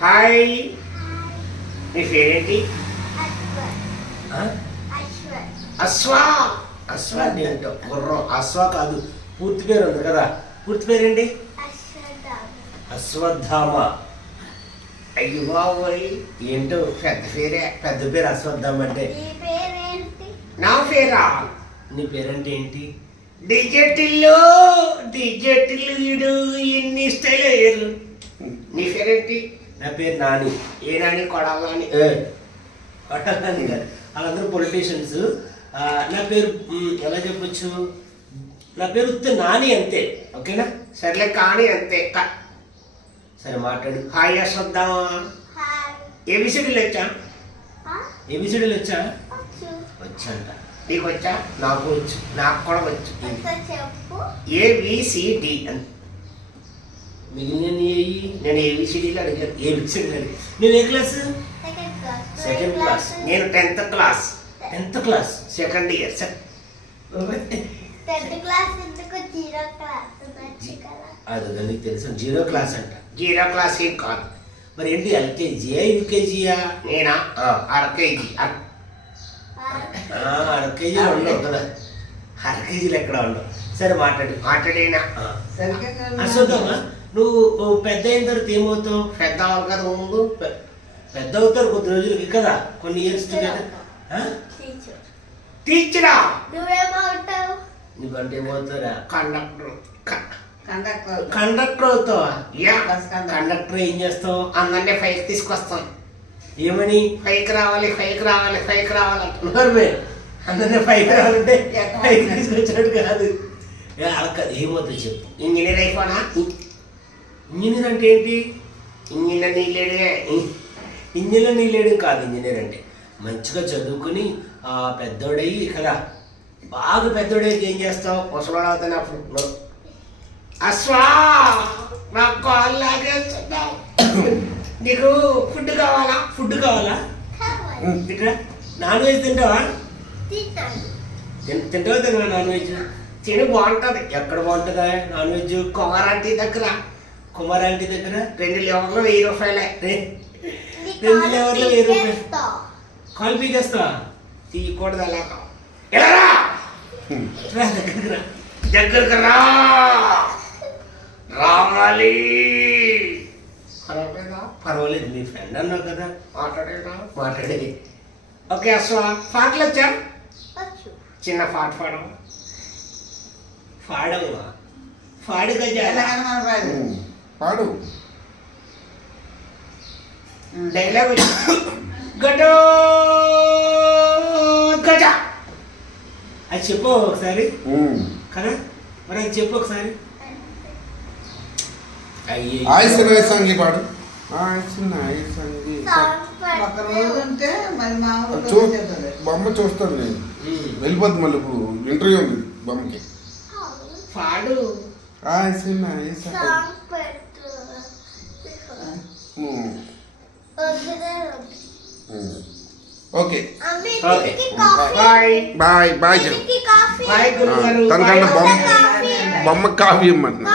Hi నీ పేరేంటి? అశ్వా అశ్వా అని అంటావు గుర్రం అశ్వా కాదు పూర్తి పేరు ఉంది కదా పూర్తి పేరేంటి అశ్వత్థామ అయ్యో బాబోయ్ ఏంటో పెద్ద పేరే పెద్ద పేరు అశ్వత్థామ అంటే నా పేరా నీ పేరంటే ఏంటి డిజెటిల్లో డిజెటిల్లు ఇన్ని స్టైల్ అయ్యారు నీ పేరేంటి నా పేరు నాని. ఏ నాని? కొడాలని కొడాలని కాదు వాళ్ళందరూ పొలిటీషియన్స్ నా పేరు ఎలా చెప్పొచ్చు? నా పేరు ఉత్త నాని అంతే. ఓకేనా? సర్లే కానీ అంతే. క- సరే మాట్లాడు. హాయ్ అశ్వత్థామా ఏబిసిడీలు వచ్చా? ఏబిసిడీలు వచ్చా? వచ్చంట. నీకు వచ్చా? నాకు వచ్చు. నాకు కూడా వచ్చు. ఏబిసిడి అని మిగిలిన ఏయి నేను ఏబిసిడీలు అడిగాను. ఏబిసిడీలు అడిగాను నేను ఏ క్లాస్? సెకండ్ క్లాస్ నేను tenth class tenth class second year కదా? అది నీకు తెలుసు. జీరో క్లాస్ అంట. జీరో క్లాస్ ఏం కాదు. మరి ఏంటి ఎల్కేజీయా యూకేజీయా నేనా? అర కేజీ అర కేజీ ఉండవు. కదా అర కేజీలు ఎక్కడ ఉండవు. సరే మాట్లాడు. మాట్లాడేనా? అశ్వత్థమా నువ్వు పెద్ద అయిన తర్వాత ఏమవుతావు? పెద్ద అవ్వాలి కదా ముందు. పెద్ద అవుతారు కొద్ది రోజులకి కదా కొన్ని ఇయర్స్ టీచర్ నీకంటే ఏమవుతారా కండక్టర్. కండక్టర్. కండక్టర్ అవుతావా? కండక్టర్. ఏం చేస్తావు? అందరినీ పైకి తీసుకొస్తాం. ఏమని? పైకి రావాలి పైకి రావాలి పైకి రావాలి అంటున్నారు మీరు అందరినీ పైకి రావాలంటే పైకి తీసుకొచ్చాడు కాదు. కాదు ఏమవుతుంది చెప్పు. ఇంజనీర్ అయిపోనా? ఇంజనీర్ అంటే ఏంటి? ఇంజనీర్ నీళ్ళేడే ఇంజనీర్ నీళ్ళేడు కాదు ఇంజనీర్ అంటే. మంచిగా చదువుకుని ఆ పెద్దోడయ్యి కదా బాగా పెద్దోడయ్యి ఏం చేస్తావు? ముసలోడు అవుతున్నప్పుడు అశ్వా! నాకు లాగేస్తున్నావు నీకు ఫుడ్ కావాలా? ఫుడ్ కావాలా? ఇక్కడ నాన్ వెజ్ తింటావా? తింటావా తినవా నాన్ వెజ్? తిని బాగుంటుంది. ఎక్కడ బాగుంటుందా నాన్ వెజ్? కుమారాంటి దగ్గర. కుమారాంటి దగ్గర రెండు లివర్లు వెయ్యి రూపాయలే. రెండు లెవర్లు వెయ్యి రూపాయలు. కాల్ పీకేస్తా తీయకూడదు అలాగా ఎలా రా రా. దగ్గరికి రా. రావాలి. పర్వాలేదా? పర్వాలేదు మీ ఫ్రెండ్ అన్నావు కదా. మాట్లాడేదా మాట్లాడేది ఓకే అశ్వ పాటలు వచ్చా? చిన్న పాట పాడవు? పాడవా పాడుగా పాడు. పాడు డైలాగ్ గటో గజ! అది చెప్పు ఒకసారి. కదా? మరి అది చెప్పు ఒకసారి. ఆయుష్ సంగి పాడు? బొమ్మ చూస్తాను నేను. వెళ్ళిపోద్ది మళ్ళీ ఇప్పుడు. ఇంటర్వ్యూ ఉంది బొమ్మకి. పాడు. ఆయుష్ ఆయుష్ సాంగ్ పెట్టు వద్దులే. ఓకే బాయ్ బాయ్ బాయ్ గురుగారు తనకన్నా. బొమ్మ బొమ్మ కాఫీ ఇమ్మంటున్నా